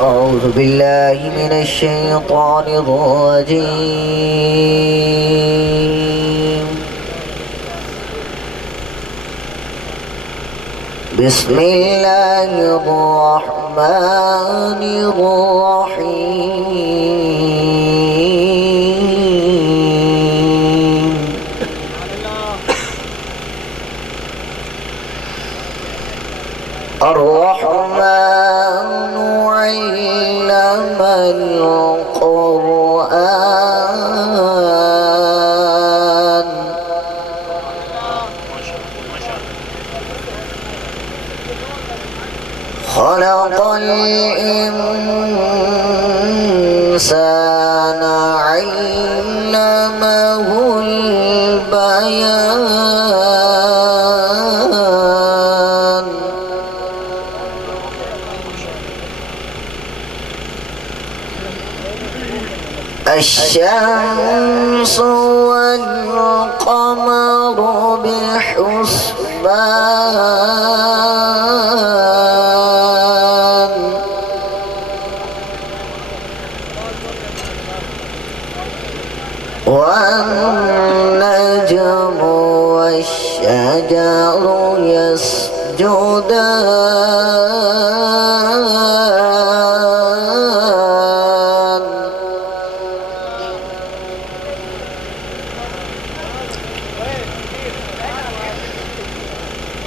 أعوذ بالله من الشيطان الرجيم. بسم الله الرحمن الرحيم. الرحمن علم القرآن خلق الإنسان علمه البيان الشمس والقمر بحسبان والنجم والشجر يسجدان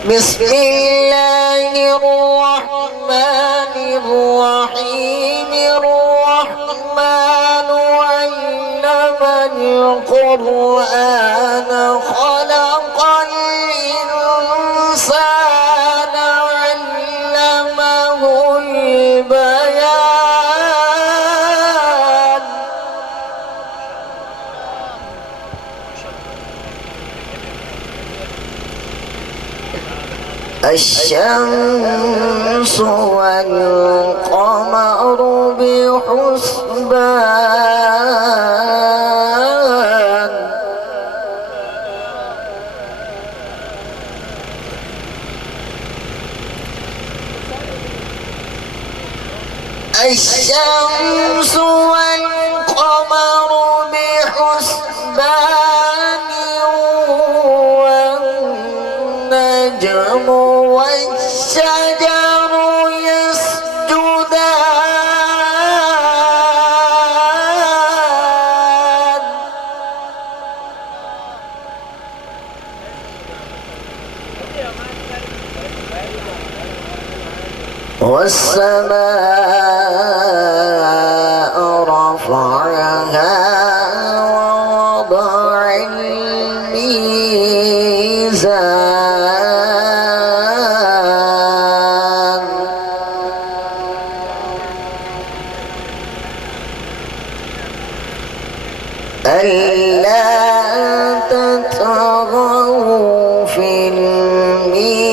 بسم الله الرحمن الرحيم. الرحمن علم القرآن خلق الإنسان علمه البيان الشمس والقمر بحسبان الشمس والقمر بحسبان والنجم والشجر يسجدان والسماء رفعها ووضع الميزان ألا تطغوا في الميزان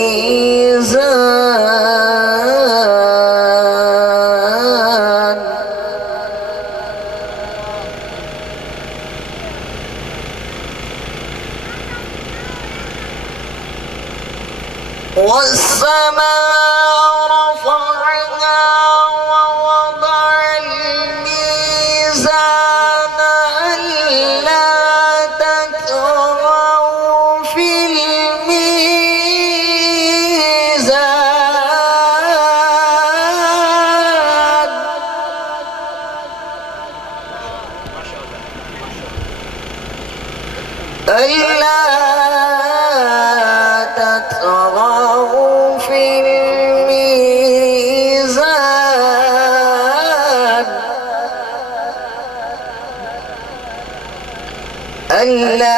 والسماء رفعها ووضع الميزان ألا تطغوا في الميزان ألا تطغوا في الميزان ألا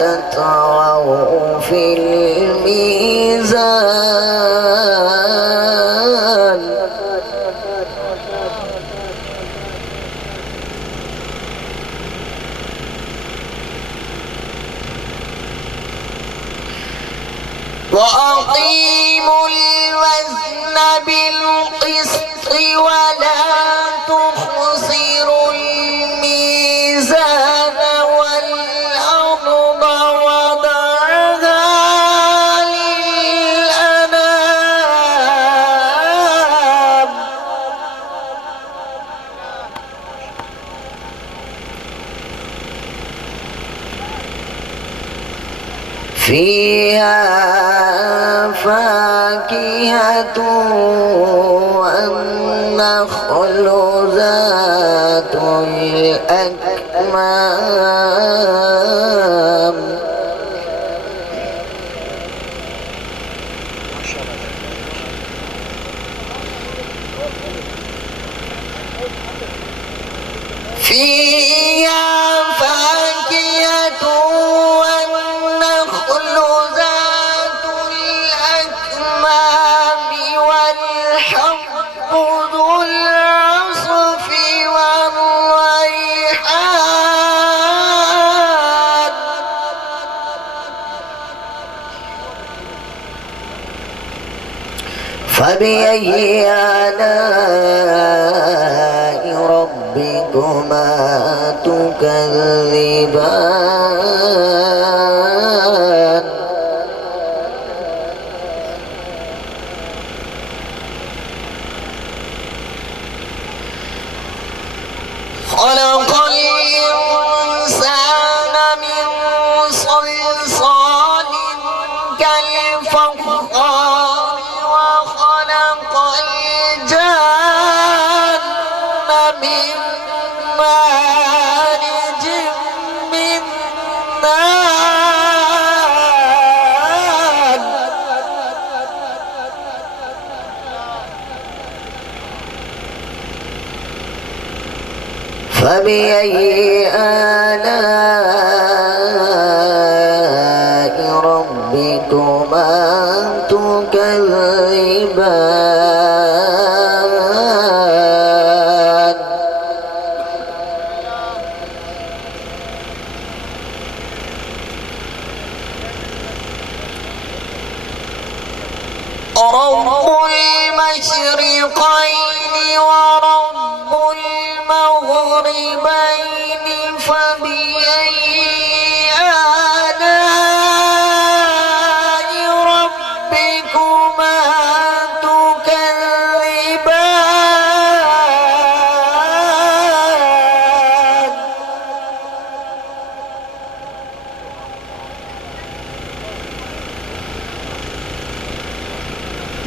تطغوا في الميزان وأقيموا الوزن بالقسط ولا تخسروا الميزان والأرض وضعها للأنام فيها فاكهة والنخل ذات الأكمام فيها فاكهة والنخل ذات الأكمام والحب ذو العصف والريحان فبأي آلاء ربكما تكذبان خلق الإنسان من صلصال كالفخار وخلق الجان من مارج من نار فبأي آلاء ربكما تكذبان رب المشرقين ورب المغربين فبأي آلاء ربكما تكذبان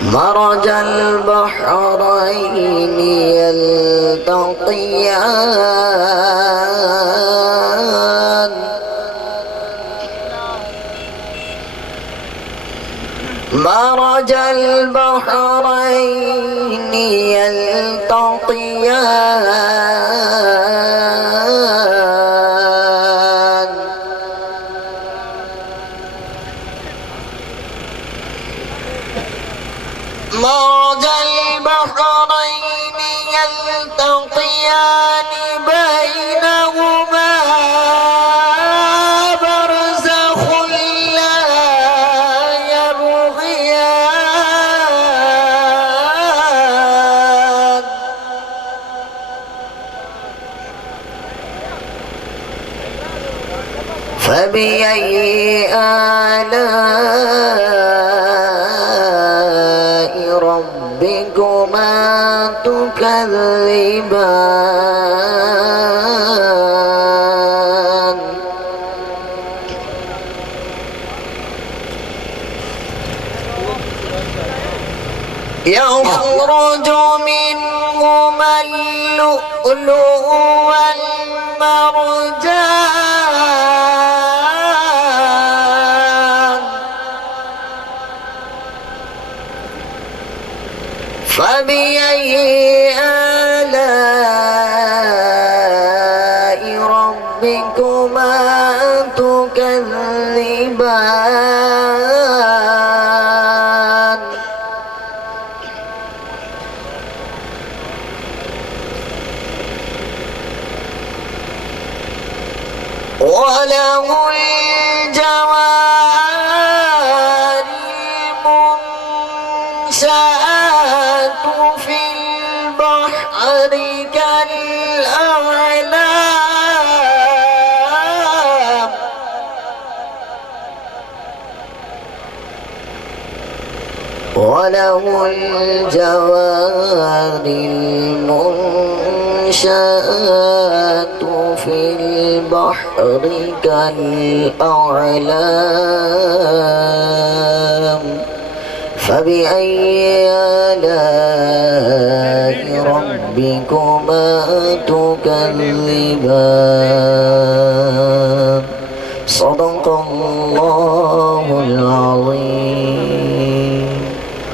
مرج البحرين يلتقيان مرج البحرين يلتقيان مرج البحرين يلتقيان بينهما برزخ لا يبغيان فبأي آلاء ربكما تكذبان يخرج منهما اللؤلؤ والمرجان فبأي آلاء ربكما تكذبان وله الجوار المنشآت في البحر كالأعلام وله الجوار المنشآت في البحر البحر كالأعلام فبأي آلاء ربكما تكذبان صدق الله العظيم.